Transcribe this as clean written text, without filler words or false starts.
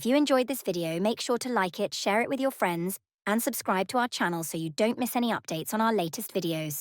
If you enjoyed this video, make sure to like it, share it with your friends, and subscribe to our channel so you don't miss any updates on our latest videos.